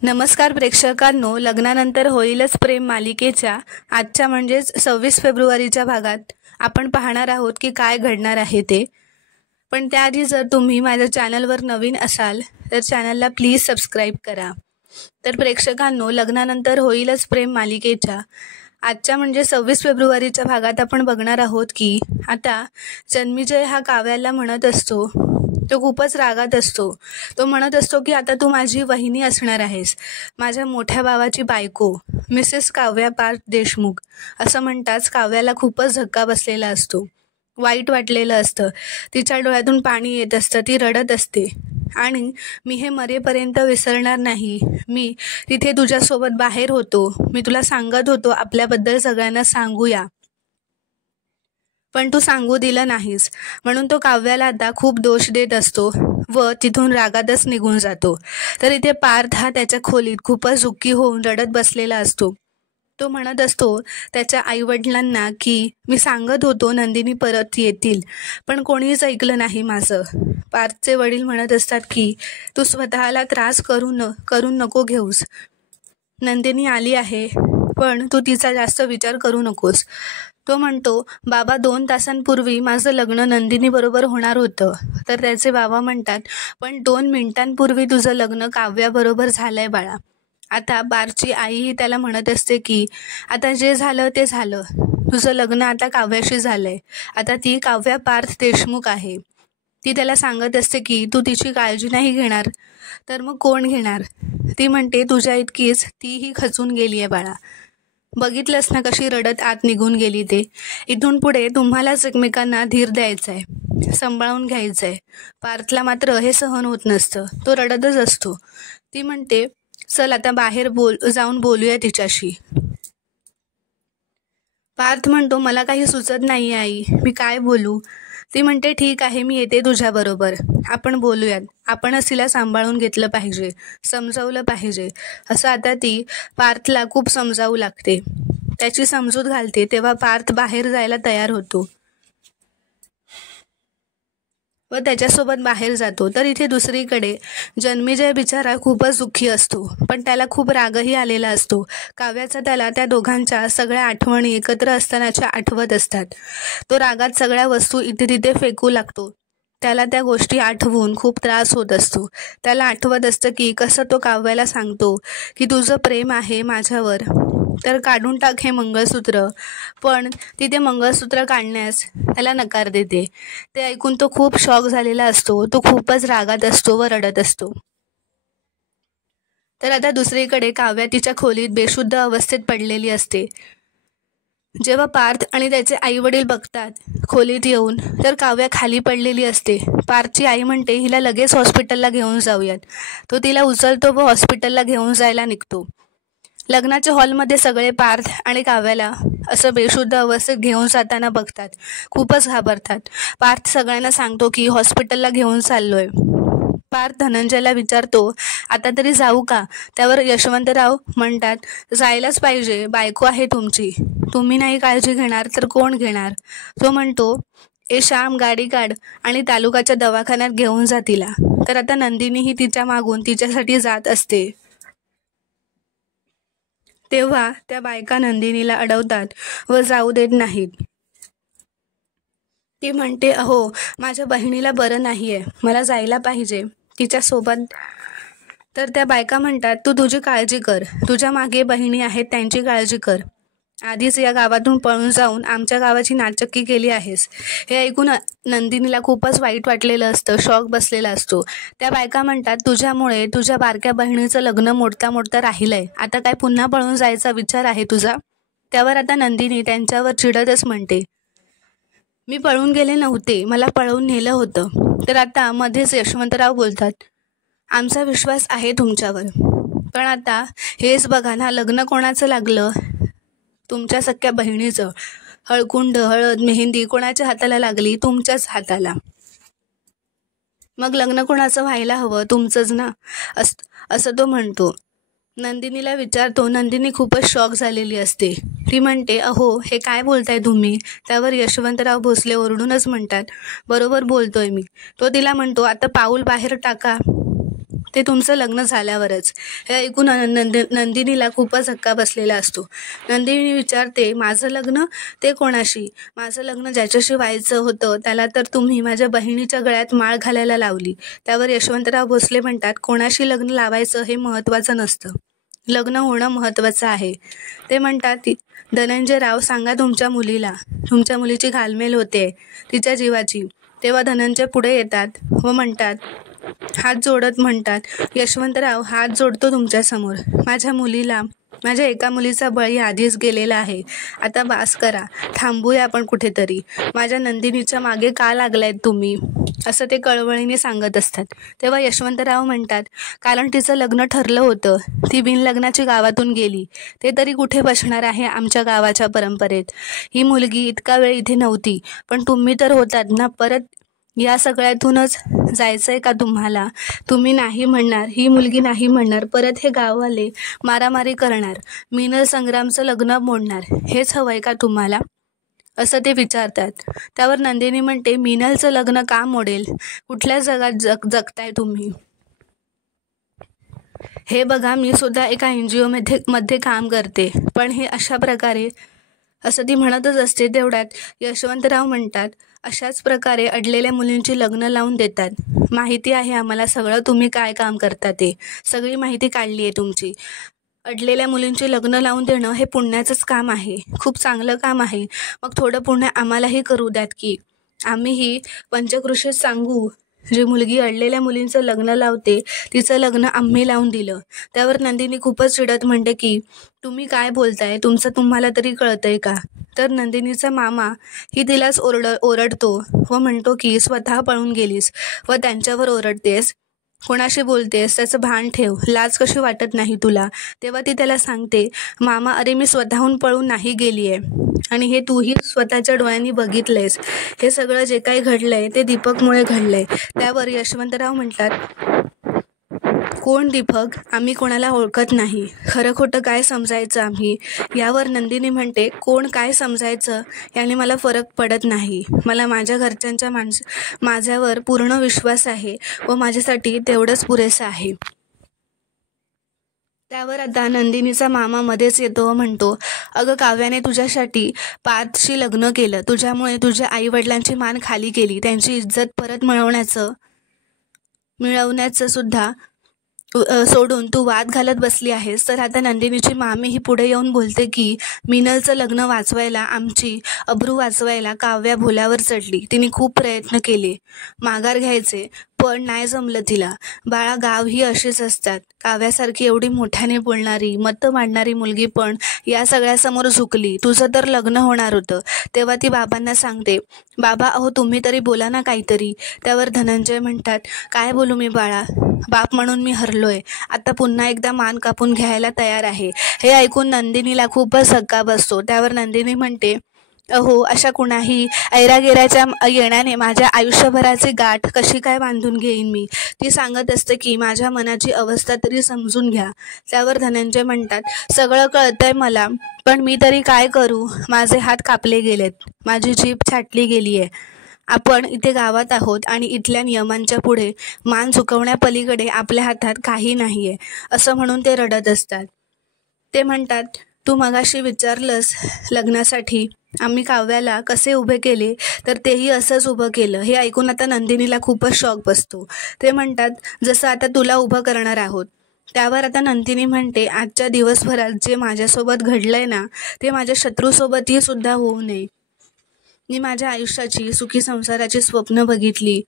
नमस्कार प्रेक्षकांनो, लग्नानंतर होईलच प्रेम मालिकेच्या आजच्या म्हणजेच 26 फेब्रुवारीच्या भागात आपण पाहणार आहोत की काय घडणार आहे ते. पण त्याआधी जर तुम्ही माझ्या चॅनलवर नवीन असाल तर चॅनलला प्लीज सबस्क्राईब करा. तर प्रेक्षकांनो, लग्नानंतर होईलच प्रेम मालिकेच्या आजच्या म्हणजे 26 फेब्रुवारीच्या भागात आपण बघणार आहोत की आता जन्मीजय हा काव्याला म्हणत असतो, तो खूपच रागात असतो. तो म्हणत असतो की आता तू माझी वहिनी असणार आहेस, माझ्या मोठ्या भावाची बायको मिसेस काव्या पार्थ देशमुख. असं म्हणताच काव्याला खूपच धक्का बसलेला असतो, वाईट वाटलेलं असतं. तिच्या डोळ्यातून पाणी येत असतं, ती रडत असते आणि मी हे मरेपर्यंत विसरणार नाही. मी तिथे तुझ्यासोबत बाहेर होतो, मी तुला सांगत होतो आपल्याबद्दल सगळ्यांना सांगूया, पण तू सांगू दिलं नाहीस. म्हणून तो काव्याला आता खूप दोष देत असतो व तिथून रागातच निघून जातो. तर इथे पार्थ हा त्याच्या खोलीत खूपच दुःखी होऊन रडत बसलेला असतो. तो म्हणत असतो त्याच्या आईवडिलांना की मी सांगत होतो नंदिनी परत येतील, पण कोणीच ऐकलं नाही माझं. पार्थचे वडील म्हणत असतात की तू स्वतःला त्रास करून नको घेऊस. नंदिनी आली आहे, पण तू तिचा जास्त विचार करू नकोस. तो म्हणतो, बाबा 2 तासांपूर्वी माझं लग्न नंदिनी बरोबर होणार होतं. तर त्याचे बाबा म्हणतात, पण 2 मिनिटांपूर्वी तुझं लग्न काव्याबरोबर झालंय बाळा. आता पार्थची आईही त्याला म्हणत असते की आता जे झालं ते झालं, तुझं लग्न आता काव्याशी झालंय, आता ती काव्या पार्थ देशमुख आहे. ती त्याला सांगत असते की तू तिची काळजी नाही घेणार तर मग कोण घेणार. ती म्हणते तुझ्या इतकीच तीही खचून गेली आहे बाळा. बघितलंस ना कशी रडत आत निघून गेली ते. इथून पुढे तुम्हालाच एकमेकांना धीर द्यायचा आहे, सांभाळून घ्यायचं आहे. पार्थला मात्र हे सहन होत नसतं, तो रडतच असतो. ती म्हणते चल आता बाहेर जाऊन बोलूया तिच्याशी. पार्थ म्हणतो मला काही सुचत नाही आई, मी काय बोलू. ती म्हणते ठीक आहे, मी येते तुझ्याबरोबर, आपण बोलूयात. आपणच तिला सांभाळून घेतलं पाहिजे, समजावलं पाहिजे. असं आता ती पार्थला खूप समजावू लागते, त्याची समजूत घालते. तेव्हा पार्थ बाहेर जायला तयार होतो व त्याच्यासोबत बाहेर जातो. तर इथे दुसरीकडे जन्मीजय बिचारा खूपच दुःखी असतो, पण त्याला खूप रागही आलेला असतो. काव्याचा त्याला त्या दोघांच्या सगळ्या आठवणी एकत्र असतानाच्या आठवत असतात. तो रागात सगळ्या वस्तू इथे तिथे फेकू लागतो. त्याला त्या गोष्टी आठवून खूप त्रास होत असतो. त्याला आठवत असतं की कसं तो काव्याला सांगतो की तुझं प्रेम आहे माझ्यावर तर काढून टाक हे मंगळसूत्र, पण तिथे मंगळसूत्र काढण्यास त्याला नकार देते. ते ऐकून तो खूप शॉक झालेला असतो, तो खूपच रागात असतो व रडत असतो. तर आता दुसरीकडे काव्या तिच्या खोलीत बेशुद्ध अवस्थेत पडलेली असते. जेव्हा पार्थ आणि त्याचे आई वडील बघतात खोलीत येऊन, तर काव्या खाली पडलेली असते. पार्थची आई म्हणते हिला लगेच हॉस्पिटलला घेऊन जाऊयात. तो तिला उचलतो व हॉस्पिटलला घेऊन जायला निघतो. लग्नाच्या हॉलमध्ये सगळे पार्थ आणि काव्याला असं बेशुद्ध अवस्थेत घेऊन जाताना बघतात, खूपच घाबरतात. पार्थ सगळ्यांना सांगतो की हॉस्पिटलला घेऊन चाललोय. पार्थ धनंजयला विचारतो आता तरी जाऊ का. त्यावर यशवंतराव म्हणतात जायलाच पाहिजे, बायको आहे तुमची, तुम्ही नाही काळजी घेणार तर कोण घेणार. तो म्हणतो ए श्याम, गाडी काढ आणि तालुकाच्या दवाखान्यात घेऊन जा तिला. तर आता नंदिनीही तिच्या मागून तिच्यासाठी जात असते. तेव्हा त्या बायका नंदिनीला अडवतात व जाऊ देत नाहीत. ती म्हणते अहो माझ्या बहिणीला बरं नाहीये, मला जायला पाहिजे तिच्यासोबत. तर त्या बायका म्हणतात तू तुझी काळजी कर, तुझ्या मागे बहिणी आहेत त्यांची काळजी कर. आधीच या गावातून पळून जाऊन आमच्या गावाची नाचक्की केली आहेस. हे ऐकून नंदिनीला खूपच वाईट वाटलेलं असतं, शॉक बसलेला असतो. त्या बायका म्हणतात तुझ्यामुळे तुझ्या बारक्या बहिणीचं लग्न मोडता राहिलंय, आता काय पुन्हा पळून जायचा विचार आहे तुझा. त्यावर आता नंदिनी त्यांच्यावर चिडतच म्हणते मी पळून गेले नव्हते, मला पळवून नेलं होतं. तर आता मध्येच यशवंतराव बोलतात आमचा विश्वास आहे तुमच्यावर, पण आता हेच बघा ना, लग्न कोणाचं लागलं, तुमच्या सख्या बहिणीचं. हळकुंड, हळद, मेहंदी कोणाच्या हाताला लागली, तुमच्याच हाताला. मग लग्न कोणाचं व्हायला हवं, तुमचंच ना, असं तो म्हणतो. नंदिनीला विचारतो. नंदिनी खूपच शॉक झालेली असते. ती म्हणते अहो हे काय बोलताय तुम्ही. त्यावर यशवंतराव भोसले ओरडूनच म्हणतात बरोबर बोलतोय मी. तो तिला म्हणतो आता पाऊल बाहेर टाका. ते तुमचं लग्न झाल्यावरच. हे ऐकून नंदिनीला खूपच धक्का बसलेला असतो. नंदिनी विचारते, माझं लग्न ते कोणाशी? माझं लग्न ज्याच्याशी व्हायचं होतं त्याला तर तुम्ही माझ्या बहिणीच्या गळ्यात माळ घालायला लावली. त्यावर यशवंतराव भोसले म्हणतात, कोणाशी लग्न लावायचं हे महत्त्वाचं नसतं, लग्न होणं महत्त्वाचं आहे. ते म्हणतात, धनंजयराव सांगा तुमच्या मुलीला, तुमच्या मुलीची घालमेल होते तिच्या जीवाची. तेव्हा धनंजय पुढे येतात व म्हणतात, हात जोडत म्हणतात, यशवंतराव हात जोडतो तुमच्यासमोर. माझ्या एका मुलीचा बळी आधीच गेलेला आहे. आता बास करा, थांबूया आपण कुठेतरी. माझ्या नंदिनीच्या मागे का लागलायत तुम्ही? असं ते कळवळीने सांगत असतात. तेव्हा यशवंतराव म्हणतात, कारण तिचं लग्न ठरलं होतं, ती बिनलग्नाची गावातून गेली. ते तरी कुठे बसणार आहे आमच्या गावाच्या परंपरेत. ही मुलगी इतका वेळ इथे नव्हती, पण तुम्ही तर होतात ना. परत या सगळ्यातूनच जायचंय का तुम्हाला? तुम्ही नाही म्हणणार, ही मुलगी नाही म्हणणार, परत हे गाववाले मारामारी करणार, मिनल संग्रामचं लग्न मोडणार. हेच हवंय का तुम्हाला? असं ते विचारतात. त्यावर नंदिनी म्हणते, मिनलचं लग्न का मोडेल? कुठल्या जगात जगताय तुम्ही? हे बघा, मी सुद्धा एका NGO मध्ये काम करते, पण हे अशा प्रकारे, असं ती म्हणतच असते. तेवढ्यात यशवंतराव म्हणतात, अशाच प्रकारे अडलेल्या मुलींची लग्न लावून देतात. माहिती आहे आम्हाला सगळं, तुम्ही काय काम करता ते. सगळी माहिती काढली आहे तुमची. अडलेल्या मुलींची लग्न लावून देणं हे पुण्याचंच काम आहे, खूप चांगलं काम आहे. मग थोडं पुण्य आम्हालाही करू द्यात की. आम्हीही पंचक्रोशीत सांगू, जी मुलगी अडलेल्या मुलींचं लग्न लावते तिचं लग्न आम्ही लावून दिलं. त्यावर नंदिनी खूपच चिडत म्हणते की, तुम्ही काय बोलताय? तुम्हाला तरी कळतंय का? तर नंदिनीचा मामा ही तिलाच ओरडतो व म्हणतो की, स्वतः पळून गेलीस व त्यांच्यावर ओरडतेस. कोणाशी बोलतेस त्याचं भान ठेव, लाज कशी वाटत नाही तुला? तेव्हा ती त्याला सांगते, मामा अरे मी स्वतःहून पळून नाही गेली आहे, आणि हे तूही स्वतःच्या डोळ्यांनी बघितलंयस. हे सगळं जे काही घडलंय ते दीपकमुळे घडलंय. त्यावर यशवंतराव म्हणतात, कोण दीपक? आम्ही कोणाला ओळखत नाही, खरं खोटं काय समजायचं आम्ही? यावर नंदिनी म्हणते, कोण काय समजायचं याने मला फरक पडत नाही. मला माझ्या घरच्यांच्या माझ्यावर पूर्ण विश्वास आहे व माझ्यासाठी तेवढंच पुरेसं आहे. त्यावर आता नंदिनीचा मामा मध्येच येतो व म्हणतो, अगं काव्याने तुझ्यासाठी पार्थशी लग्न केलं, तुझ्यामुळे तुझ्या आईवडिलांची मान खाली केली, त्यांची इज्जत परत मिळवण्याचं सुद्धा सोडून तू वाद घालत बसली आहेस. तर आता नंदिनीची मामी ही पुढे येऊन बोलते की, मिनलचं लग्न वाचवायला, आमची अब्रू वाचवायला काव्या भोल्यावर चढली. तिने खूप प्रयत्न केले माघार घ्यायचे, पण नाही जमलं तिला. बाळा, गाव ही अशीच असतात. काव्यासारखी एवढी मोठ्याने बोलणारी, मतं मांडणारी मुलगी पण या सगळ्यासमोर झुकली. तुझं तर लग्न होणार होतं. तेव्हा ती बाबांना सांगते, बाबा अहो तुम्ही तरी बोला ना काहीतरी. त्यावर धनंजय म्हणतात, काय बोलू मी बाळा, बाप म्हणून मी हरलोय, आता पुन्हा एकदा मान कापून घ्यायला तयार आहे. हे ऐकून नंदिनीला खूपच धक्का बसतो. त्यावर नंदिनी म्हणते, अहो अशा कुणाही ऐरागेराच्या येण्याने माझ्या आयुष्यभराची गाठ कशी काय बांधून घेईन मी? ती सांगत असते की, माझ्या मनाची अवस्था तरी समजून घ्या. त्यावर धनंजय म्हणतात, सगळं कळतंय मला, पण मी तरी काय करू? माझे हात कापले गेलेत, माझी जीभ छाटली गेली आहे. आपण इथे गावात आहोत आणि इथल्या नियमांच्या पुढे मान झुकवण्यापलीकडे आपल्या हातात काही नाहीये, असं म्हणून ते रडत असतात. ते म्हणतात, तू मगाशी विचारलंस लग्नासाठी आम्ही काव्याला कसे उभे केले, तर तेही असंच उभं केलं. हे ऐकून आता नंदिनीला खूपच शॉक बसतो. ते म्हणतात, जसं आता तुला उभं करणार आहोत. त्यावर आता नंदिनी म्हणते, आजच्या दिवसभरात जे माझ्यासोबत घडलंय ना, ते माझ्या शत्रूसोबतही सुद्धा होऊ नये. मी माझ्या आयुष्याची सुखी संसाराची स्वप्न बघितली,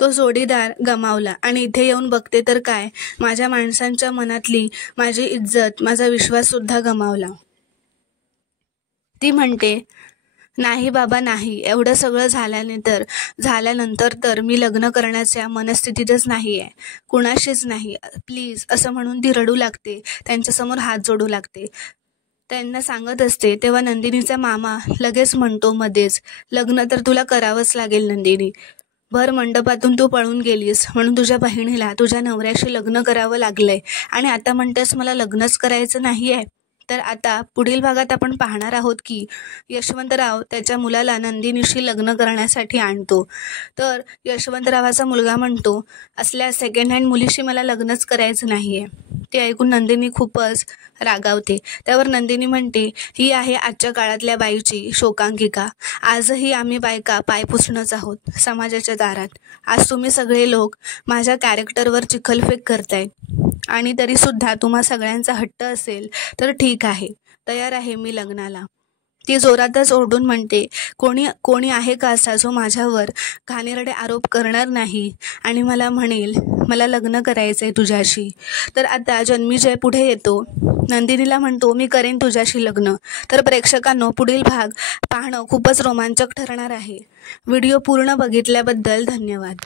तो जोडीदार गमावला, आणि इथे येऊन बघते तर काय, माझ्या माणसांच्या मनातली माझी इज्जत, माझा विश्वास सुद्धा गमावला. ती म्हणते, नाही बाबा नाही, एवढं सगळं झाल्यानंतर तर मी लग्न करण्याच्या मनस्थितीतच नाही आहे, कुणाशीच नाही, प्लीज, असं म्हणून ती रडू लागते, त्यांच्यासमोर हात जोडू लागते. त्यांना सांगत असते. तेव्हा नंदिनीचा मामा लगेच म्हणतो मध्येच, लग्न तर तुला करावंच लागेल नंदिनी. भर मंडपातून तू पळून गेलीस म्हणून तुझ्या बहिणीला तुझ्या नवऱ्याशी लग्न करावं लागलंय, आणि आता म्हणतेस मला लग्नच करायचं नाही आहे. तर आता पुढील भागात आपण पाहणार आहोत की यशवंतराव त्याच्या मुलाला नंदिनीशी लग्न करण्यासाठी आणतो. तर यशवंतरावाचा मुलगा म्हणतो, असल्या सेकंड हँड मुलीशी मला लग्नच करायचं नाहीये. ते ऐकून नंदिनी खूपच रागावते. त्यावर नंदिनी म्हणते, ही आहे आजच्या काळातल्या बाईची शोकांकिका. आजही आम्ही बायका पाय पुसणंच आहोत समाजाच्या दारात. आज तुम्ही सगळे लोक माझ्या कॅरेक्टरवर चिखलफेक करताय आणि तरीसुद्धा तुम्हा सगळ्यांचा हट्ट असेल तर ठीक आहे, तयार आहे मी लग्नाला. ती जोरातच ओरडून म्हणते, कोणी कोणी आहे का असा जो माझ्यावर घाणेरडे आरोप करणार नाही आणि मला म्हणेल मला लग्न करायचंय तुझ्याशी. तर आता जन्मीजय पुढे येतो. नंदिनीला म्हणतो, मी करेन तुझ्याशी लग्न. तर प्रेक्षकांनो, पुढील भाग पाहणं खूपच रोमांचक ठरणार आहे. व्हिडिओ पूर्ण बघितल्याबद्दल धन्यवाद.